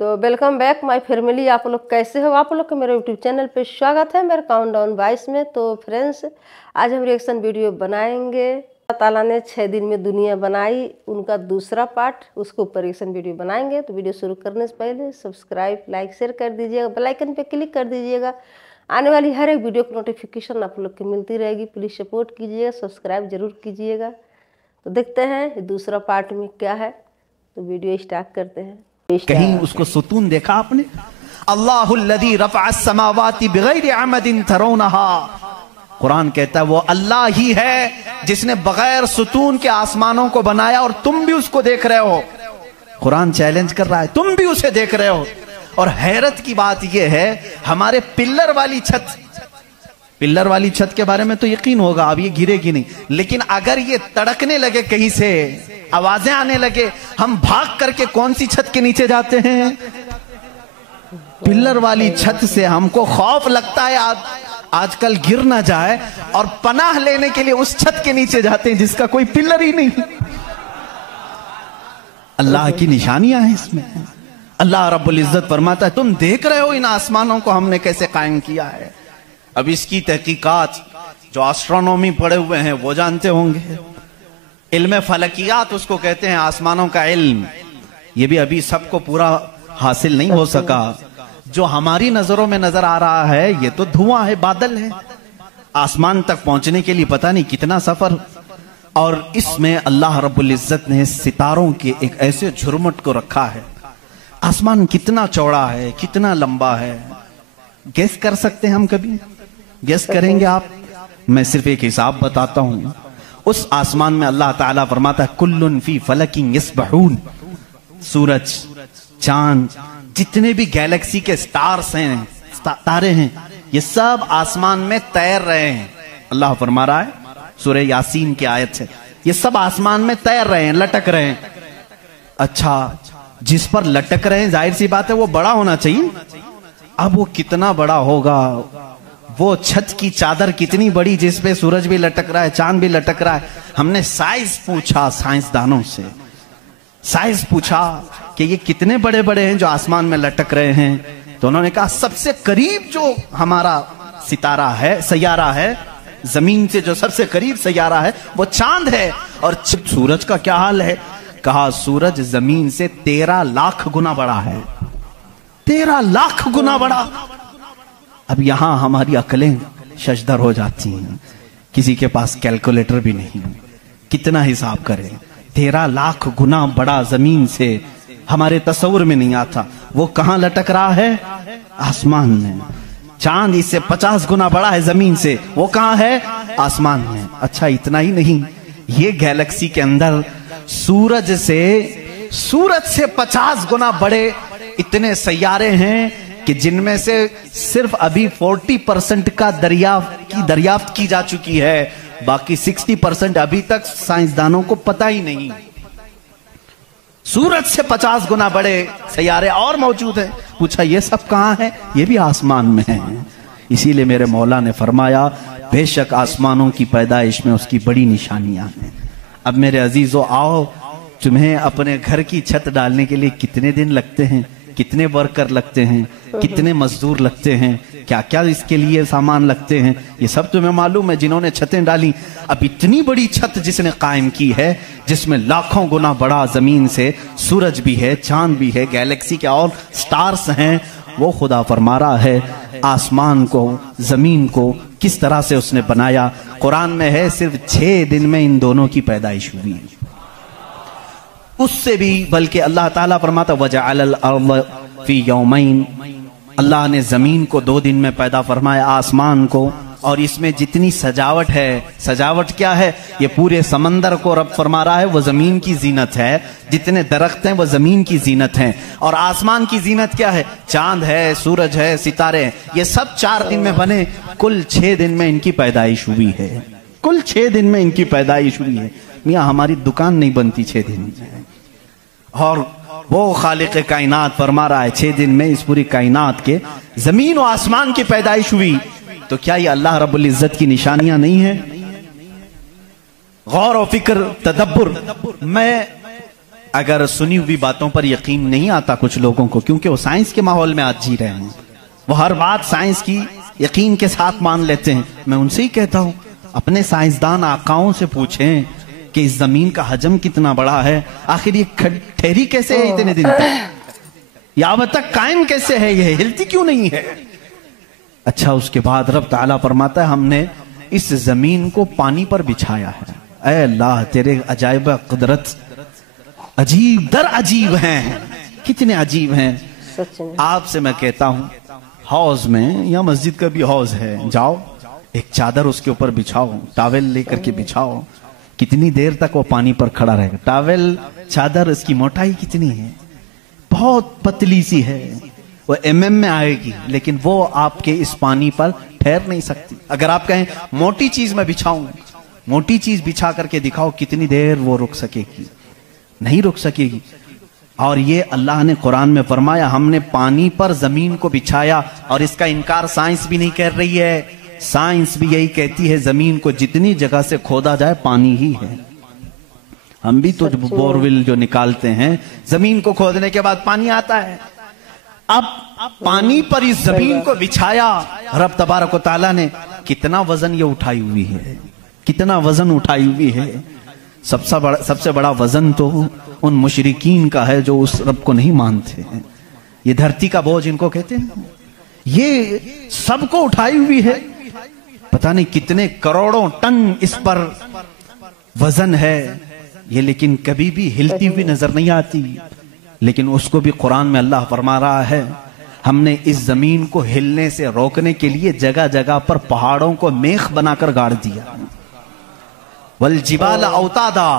तो welcome back my family. आप लोग कैसे हो? आप लोग का मेरे यूट्यूब चैनल पे स्वागत है मेरे काउंटडाउन 22 में। तो फ्रेंड्स, आज हम रिएक्शन वीडियो बनाएंगे। अल्लाह ताला ने 6 दिन में दुनिया बनाई, उनका दूसरा पार्ट, उसके ऊपर रिएक्शन वीडियो बनाएंगे। तो वीडियो शुरू करने से पहले सब्सक्राइब, लाइक, शेयर कर दीजिएगा, बेल आइकन पे क्लिक कर दीजिएगा। आने वाली हर एक वीडियो की नोटिफिकेशन आप लोग को मिलती रहेगी। प्लीज़ सपोर्ट कीजिएगा, सब्सक्राइब जरूर कीजिएगा। तो देखते हैं दूसरा पार्ट में क्या है। तो वीडियो स्टार्ट करते हैं। कहीं उसको सुतून देखा आपने? अल्लाहुल्लज़ी रफ़अस समावाति बिग़ैरि अमदिन तरौनहा। कुरान कहता है वो अल्लाह ही है जिसने बगैर सुतून के आसमानों को बनाया और तुम भी उसको देख रहे हो। कुरान चैलेंज कर रहा है, तुम भी उसे देख रहे हो। और हैरत की बात यह है, हमारे पिल्लर वाली छत के बारे में तो यकीन होगा अब ये गिरेगी नहीं, लेकिन अगर ये तड़कने लगे, कहीं से आवाजें आने लगे, हम भाग करके कौन सी छत के नीचे जाते हैं? पिल्लर वाली छत से हमको खौफ लगता है आजकल गिर ना जाए, और पनाह लेने के लिए उस छत के नीचे जाते हैं जिसका कोई पिल्लर ही नहीं। अल्लाह की निशानियां हैं इसमें। अल्लाह रब्बुल इज्जत फरमाता है तुम देख रहे हो इन आसमानों को हमने कैसे कायम किया है। अब इसकी तहकीकात जो एस्ट्रोनॉमी पढ़े हुए हैं वो जानते होंगे। इल्म फलकियात उसको कहते हैं, आसमानों का इल्म। ये भी अभी सबको पूरा हासिल नहीं हो सका। जो हमारी नजरों में नजर आ रहा है ये तो धुआं है, बादल है। आसमान तक पहुंचने के लिए पता नहीं कितना सफर। और इसमें अल्लाह रब्बुल इज्जत ने सितारों के एक ऐसे झुरमुट को रखा है। आसमान कितना चौड़ा है, कितना लंबा है, गेस कर सकते हैं हम? कभी गेस करेंगे आप? मैं सिर्फ एक हिसाब बताता हूं। उस आसमान में अल्लाह ताला फरमाता है कुल्लुन फी फलकिन यस्बहून। सूरज, चांद, जितने भी गैलेक्सी के स्टार्स हैं, तारे हैं, ये सब आसमान में तैर रहे हैं। अल्लाह फरमा रहा है सूरह यासीन की आयत से, ये सब आसमान में तैर रहे हैं, लटक रहे हैं। अच्छा, जिस पर लटक रहे हैं जाहिर सी बात है वो बड़ा होना चाहिए। अब वो कितना बड़ा होगा? वो छत की चादर कितनी बड़ी जिस पे सूरज भी लटक रहा है, चांद भी लटक रहा है। हमने साइज पूछा साइंसदानों से, साइज पूछा कि ये कितने बड़े बड़े हैं जो आसमान में लटक रहे हैं। तो उन्होंने कहा सबसे करीब जो हमारा सितारा है, सैयारा है, जमीन से जो सबसे करीब सैयारा है वो चांद है। और सूरज का क्या हाल है? कहा सूरज जमीन से 13 लाख गुना बड़ा है। 13 लाख गुना बड़ा। अब यहां हमारी अकलें शशदर हो जाती हैं, किसी के पास कैलकुलेटर भी नहीं, कितना हिसाब करें। 13 लाख गुना बड़ा जमीन से, हमारे तस्वुर में नहीं आता। वो कहां लटक रहा है? आसमान में। चांद इससे 50 गुना बड़ा है जमीन से, वो कहां है? आसमान में। अच्छा, इतना ही नहीं, ये गैलेक्सी के अंदर सूरज से 50 गुना बड़े इतने सैयारे हैं कि जिनमें से सिर्फ अभी 40% का दरियाफ्त की जा चुकी है। बाकी 60% अभी तक साइंसदानों को पता ही नहीं। सूरज से 50 गुना बड़े सैयारे और मौजूद हैं। पूछा ये सब कहां है? ये भी आसमान में है। इसीलिए मेरे मौला ने फरमाया बेशक आसमानों की पैदाइश में उसकी बड़ी निशानियां हैं। अब मेरे अजीजों, आओ, तुम्हें अपने घर की छत डालने के लिए कितने दिन लगते हैं, कितने वर्कर लगते हैं, कितने मजदूर लगते हैं, क्या क्या इसके लिए सामान लगते हैं, ये सब तुम्हें मालूम है जिन्होंने छतें डाली। अब इतनी बड़ी छत जिसने कायम की है, जिसमें लाखों गुना बड़ा जमीन से सूरज भी है, चांद भी है, गैलेक्सी के और स्टार्स हैं, वो खुदा फरमा रहा है आसमान को, जमीन को किस तरह से उसने बनाया। कुरान में है सिर्फ 6 दिन में इन दोनों की पैदाइश हुई। उससे भी बल्कि अल्लाह ताला फरमाता वजअलल अर्द फी यौमैन। अल्लाह ने जमीन को 2 दिन में पैदा फरमाया, आसमान को। और इसमें जितनी सजावट है, सजावट क्या है? ये पूरे समंदर को रब फरमा रहा है वो जमीन की जीनत है। जितने दरख्त हैं वो जमीन की जीनत हैं। और आसमान की जीनत क्या है? चांद है, सूरज है, सितारे हैं। ये सब 4 दिन में बने। कुल 6 दिन में इनकी पैदाइश हुई है। कुल 6 दिन में इनकी पैदाइश हुई है। मियां, हमारी दुकान नहीं बनती 6 दिन में, और वो खालिक कायनात फरमा रहा है 6 दिन में इस पूरी कायनात के जमीन और आसमान की पैदाइश हुई। तो क्या ये अल्लाह रब्बुल इज्जत की निशानियां नहीं है? गौर और फिक्र, तदब्बुर। मैं अगर सुनी हुई बातों पर यकीन नहीं आता कुछ लोगों को, क्योंकि वो साइंस के माहौल में आज जी रहे हैं, वो हर बात साइंस की यकीन के साथ मान लेते हैं। मैं उनसे ही कहता हूं, अपने साइंसदान आकाओं से पूछें कि इस जमीन का हजम कितना बड़ा है, आखिर ये ठहरी कैसे है इतने दिन तक, या अब तक कायम कैसे है, ये हिलती क्यों नहीं है। अच्छा, उसके बाद रब ताला फरमाता है हमने इस जमीन को पानी पर बिछाया है। ऐ अल्लाह, तेरे अजाइब कुदरत अजीब दर अजीब हैं, कितने अजीब हैं। सच में आपसे मैं कहता हूं, हौज में या मस्जिद का भी हौज है, जाओ एक चादर उसके ऊपर बिछाओ, टॉवेल लेकर के बिछाओ, कितनी देर तक वो पानी पर खड़ा रहेगा। टॉवेल चादर, इसकी मोटाई कितनी है, बहुत पतली सी है, वो mm में आएगी, लेकिन वो आपके इस पानी पर ठहर नहीं सकती। अगर आप कहें मोटी चीज में बिछाऊं, मोटी चीज बिछा करके दिखाओ, कितनी देर वो रुक सकेगी, नहीं रुक सकेगी। और ये अल्लाह ने कुरान में फरमाया हमने पानी पर जमीन को बिछाया, और इसका इनकार साइंस भी नहीं कर रही है। साइंस भी यही कहती है जमीन को जितनी जगह से खोदा जाए पानी ही है। हम भी तो बोरवेल जो निकालते हैं, जमीन को खोदने के बाद पानी आता है। अब पानी पर इस जमीन को बिछाया रब तबारक व तआला ने, कितना वजन ये उठाई हुई है, कितना वजन उठाई हुई है। सबसे बड़ा वजन तो उन मुशरिकीन का है जो उस रब को नहीं मानते हैं। ये धरती का बोझ इनको कहते हैं, ये सबको उठाई हुई है। पता नहीं कितने करोड़ों टन इस पर वजन है ये, लेकिन कभी भी हिलती हुई नजर नहीं आती। लेकिन उसको भी कुरान में अल्लाह फरमा रहा है हमने इस जमीन को हिलने से रोकने के लिए जगह जगह पर पहाड़ों को मेख बनाकर गाड़ दिया। वल जिबाल औतादा,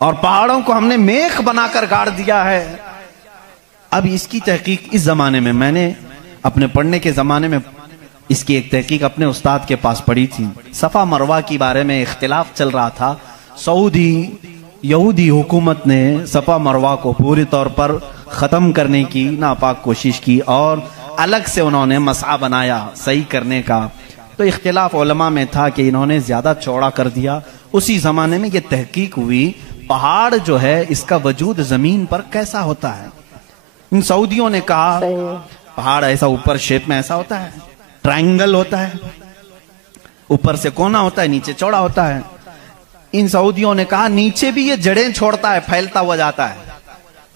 और पहाड़ों को हमने मेख बनाकर गाड़ दिया है। अब इसकी तहकीक इस जमाने में, मैंने अपने पढ़ने के जमाने में इसकी एक तहकीक अपने उस्ताद के पास पढ़ी थी। सफा मरवा के बारे में इख्तिलाफ चल रहा था। सऊदी यहूदी हुकूमत ने सफा मरवा को पूरी तौर पर खत्म करने की नापाक कोशिश की और अलग से उन्होंने मसआ बनाया सही करने का। तो इख्तिलाफ उलमा में था कि इन्होंने ज्यादा चौड़ा कर दिया। उसी जमाने में ये तहकीक हुई पहाड़ जो है इसका वजूद जमीन पर कैसा होता है। इन सऊदियों ने कहा पहाड़ ऐसा ऊपर शेप में ऐसा होता है, ट्रायंगल होता है, ऊपर से कोना होता है, नीचे चौड़ा होता है। इन सऊदियों ने कहा नीचे भी ये जड़ें छोड़ता है, फैलता हुआ जाता है,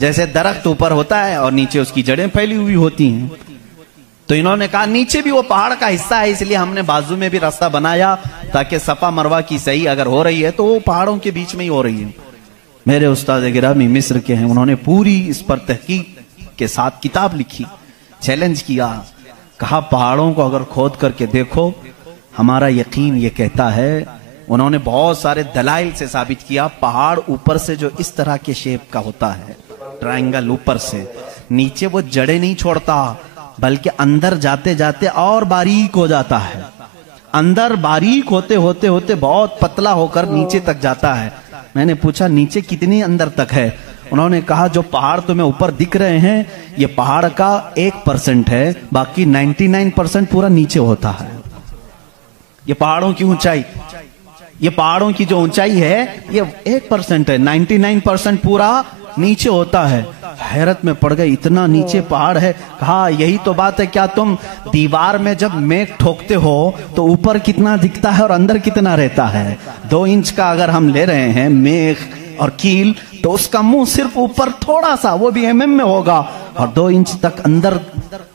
जैसे दरख्त ऊपर होता है और नीचे उसकी जड़ें फैली हुई होती हैं। तो इन्होंने कहा नीचे भी वो पहाड़ का हिस्सा है, इसलिए हमने बाजू में भी रास्ता बनाया ताकि सफा मरवा की सही अगर हो रही है तो वो पहाड़ों के बीच में ही हो रही है। मेरे उस्ताद गिरामी मिस्र के हैं, उन्होंने पूरी इस पर तहकीक के साथ किताब लिखी, चैलेंज किया, कहा पहाड़ों को अगर खोद करके देखो हमारा यकीन ये कहता है। उन्होंने बहुत सारे दलाइल से साबित किया पहाड़ ऊपर से जो इस तरह के शेप का होता है, ट्रायंगल ऊपर से, नीचे वो जड़ें नहीं छोड़ता बल्कि अंदर जाते जाते और बारीक हो जाता है, अंदर बारीक होते होते होते बहुत पतला होकर नीचे तक जाता है। मैंने पूछा नीचे कितनी अंदर तक है? उन्होंने कहा जो पहाड़ तुम्हें ऊपर दिख रहे हैं ये पहाड़ का 1% है, बाकी 99% पूरा नीचे होता है। ये पहाड़ों की ऊंचाई, ये पहाड़ों की जो ऊंचाई है ये 1% है, 99% पूरा नीचे होता है। हैरत में पड़ गए, इतना नीचे पहाड़ है। कहा यही तो बात है, क्या तुम दीवार में जब मेघ ठोकते हो तो ऊपर कितना दिखता है और अंदर कितना रहता है? 2 इंच का अगर हम ले रहे हैं मेघ और कील तो उसका मुंह सिर्फ ऊपर थोड़ा सा, वो भी mm में होगा, और 2 इंच तक अंदर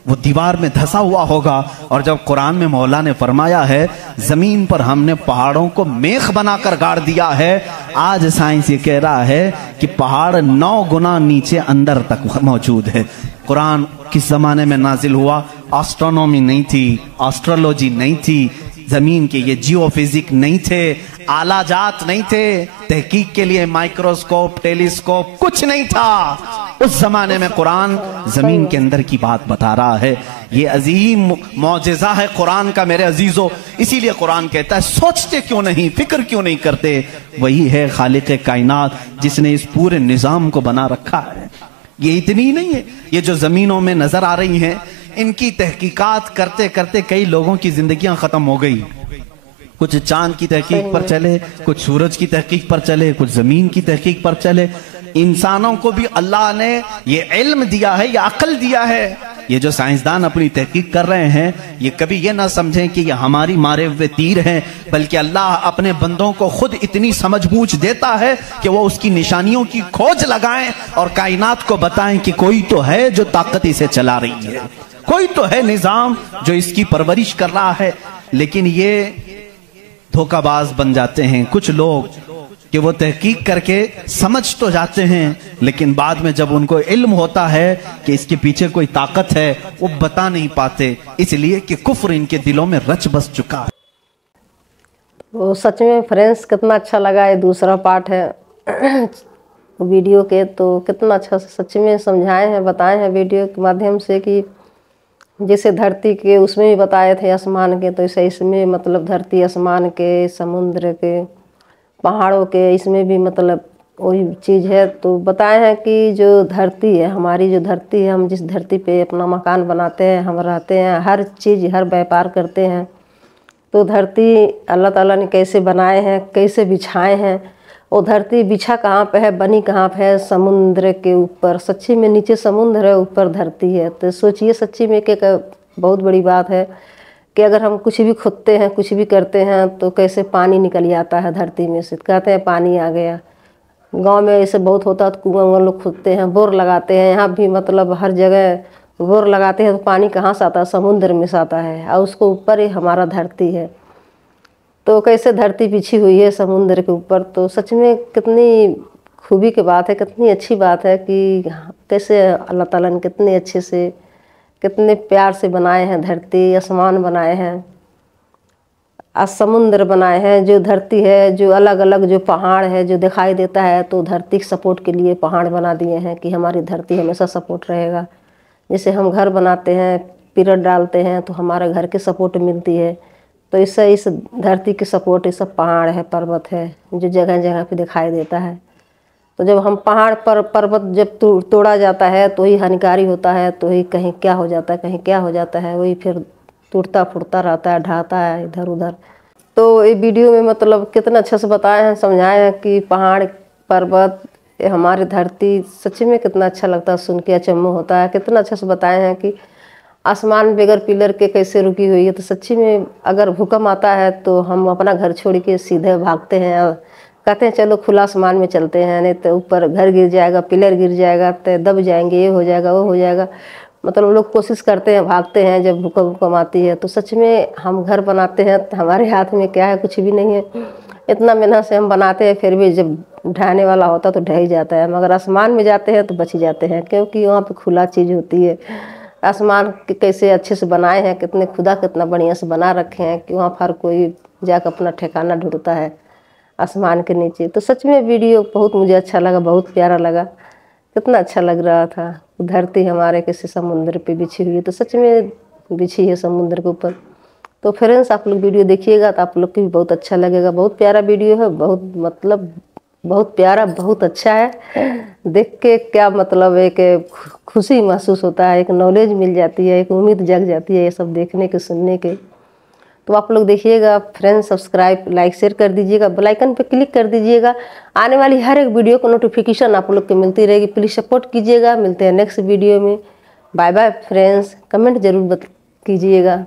वो दीवार में धसा हुआ होगा। और जब कुरान में मौला ने फरमाया है जमीन पर हमने पहाड़ों को मेख बनाकर गाड़ दिया है, आज साइंस ये कह रहा है कि पहाड़ 9 गुना नीचे अंदर तक मौजूद है। कुरान किस जमाने में नाजिल हुआ? एस्ट्रोनॉमी नहीं थी, एस्ट्रोलॉजी नहीं थी, जमीन के ये जियोफिजिक नहीं थे, आलाजात नहीं थे, तहकीक के लिए माइक्रोस्कोप, टेलीस्कोप कुछ नहीं था। उस जमाने में कुरान जमीन के अंदर की बात बता रहा है। ये अजीम मौजिज़ा है कुरान का मेरे अजीजों। इसीलिए कुरान कहता है सोचते क्यों नहीं, फिक्र क्यों नहीं करते? वही है खालिक कायनात जिसने इस पूरे निजाम को बना रखा है। ये इतनी ही नहीं है, ये जो जमीनों में नजर आ रही हैं इनकी तहकीकात करते करते कई लोगों की जिंदगियां खत्म हो गई। कुछ चांद की तहकीक पर चले, कुछ सूरज की तहकीक पर चले, कुछ जमीन की तहकीक पर चले। इंसानों को भी अल्लाह ने ये इल्म दिया है, ये अक्ल दिया है। ये जो साइंसदान अपनी तहकीक कर रहे हैं, ये कभी ये ना समझें कि ये हमारी मारे हुए तीर हैं, बल्कि अल्लाह अपने बंदों को खुद इतनी समझबूझ देता है कि वो उसकी निशानियों की खोज लगाएं और कायनात को बताएं कि कोई तो है जो ताकत इसे चला रही है, कोई तो है निजाम जो इसकी परवरिश कर रहा है। लेकिन ये धोखाबाज बन जाते हैं कुछ लोग कि वो तहकीक करके समझ तो जाते हैं, लेकिन बाद में जब उनको इल्म होता है कि इसके पीछे कोई ताकत है, वो बता नहीं पाते, इसलिए कि कुफ्र इनके दिलों में रच बस चुका है। वो सच में फ्रेंड्स कितना अच्छा लगा। ये दूसरा पार्ट है वीडियो के, तो कितना अच्छा से सच में समझाए हैं, बताए हैं वीडियो के माध्यम से कि जैसे धरती के उसमें भी बताए थे आसमान के, तो ऐसे इसमें मतलब धरती, आसमान के, समुद्र के, पहाड़ों के, इसमें भी मतलब वही चीज़ है। तो बताए हैं कि जो धरती है, हमारी जो धरती है, हम जिस धरती पे अपना मकान बनाते हैं, हम रहते हैं, हर चीज़, हर व्यापार करते हैं, तो धरती अल्लाह ताला ने कैसे बनाए हैं, कैसे बिछाए हैं। वो धरती बिछा कहाँ पे है, बनी कहाँ पे है? समुद्र के ऊपर। सच्ची में नीचे समुद्र है, ऊपर धरती है। तो सोचिए सच्ची में कि बहुत बड़ी बात है कि अगर हम कुछ भी खोदते हैं, कुछ भी करते हैं, तो कैसे पानी निकल जाता है धरती में से। कहते हैं पानी आ गया। गांव में ऐसे बहुत होता है, तो कुआं लोग खोदते हैं, बोर लगाते हैं। यहाँ भी मतलब हर जगह बोर लगाते हैं, तो पानी कहाँ से आता है? समुद्र में से आता है, और उसको ऊपर ही हमारा धरती है। तो कैसे धरती बिछी हुई है समुद्र के ऊपर। तो सच में कितनी खूबी की बात है, कितनी अच्छी बात है कि कैसे अल्लाह ताला ने कितने अच्छे से, कितने प्यार से बनाए हैं धरती, आसमान बनाए हैं, समुद्र बनाए हैं। जो धरती है, जो अलग अलग जो पहाड़ है जो दिखाई देता है, तो धरती के सपोर्ट के लिए पहाड़ बना दिए हैं कि हमारी धरती हमेशा सपोर्ट रहेगा। जैसे हम घर बनाते हैं, पिलर डालते हैं, तो हमारे घर के सपोर्ट मिलती है। तो इससे इस धरती के सपोर्ट ये सब पहाड़ है, पर्वत है, जो जगह जगह पे दिखाई देता है। तो जब हम पहाड़ पर पर्वत जब तोड़ा जाता है, तो ही हानिकारी होता है, तो ही कहीं क्या हो जाता है, कहीं क्या हो जाता है, वही फिर टूटता फूटता रहता है, ढाता है इधर उधर। तो ये वीडियो में मतलब कितना अच्छे से बताए हैं, समझाए हैं कि पहाड़, पर्वत, ये हमारी धरती। सच में कितना अच्छा लगता है, सुन के अचंभव होता है। कितना अच्छे से बताए हैं कि आसमान बगैर पिलर के कैसे रुकी हुई है। तो सच्ची में अगर भूकंप आता है, तो हम अपना घर छोड़ के सीधे भागते हैं और कहते हैं चलो खुला आसमान में चलते हैं, नहीं तो ऊपर घर गिर जाएगा, पिलर गिर जाएगा, तो दब जाएंगे, ये हो जाएगा, वो हो जाएगा। मतलब लोग कोशिश करते हैं, भागते हैं जब भूकंप आती है। तो सच में हम घर बनाते हैं, तो हमारे हाथ में क्या है? कुछ भी नहीं है। इतना मेहनत से हम बनाते हैं, फिर भी जब ढहने वाला होता है तो ढह ही जाता है। मगर आसमान में जाते हैं तो बच ही जाते हैं, क्योंकि वहाँ पे खुला चीज़ होती है। आसमान कैसे अच्छे से बनाए हैं, कितने खुदा कितना बढ़िया से बना रखे हैं कि वहाँ पर कोई जाकर अपना ठिकाना ढूंढता है आसमान के नीचे। तो सच में वीडियो बहुत मुझे अच्छा लगा, बहुत प्यारा लगा, कितना अच्छा लग रहा था। धरती हमारे किसी समुद्र पे बिछी हुई है, तो सच में बिछी है समुद्र के ऊपर। तो फ्रेंड्स आप लोग वीडियो देखिएगा तो आप लोग को भी बहुत अच्छा लगेगा। बहुत प्यारा वीडियो है, बहुत मतलब बहुत प्यारा, बहुत अच्छा है। देख के क्या मतलब एक खुशी महसूस होता है, एक नॉलेज मिल जाती है, एक उम्मीद जग जाती है ये सब देखने के, सुनने के। तो आप लोग देखिएगा फ्रेंड्स, सब्सक्राइब, लाइक, शेयर कर दीजिएगा, बेल आइकन पे क्लिक कर दीजिएगा। आने वाली हर एक वीडियो को नोटिफिकेशन आप लोग को मिलती रहेगी। प्लीज़ सपोर्ट कीजिएगा। मिलते हैं नेक्स्ट वीडियो में। Bye bye friends. कमेंट जरूर कीजिएगा।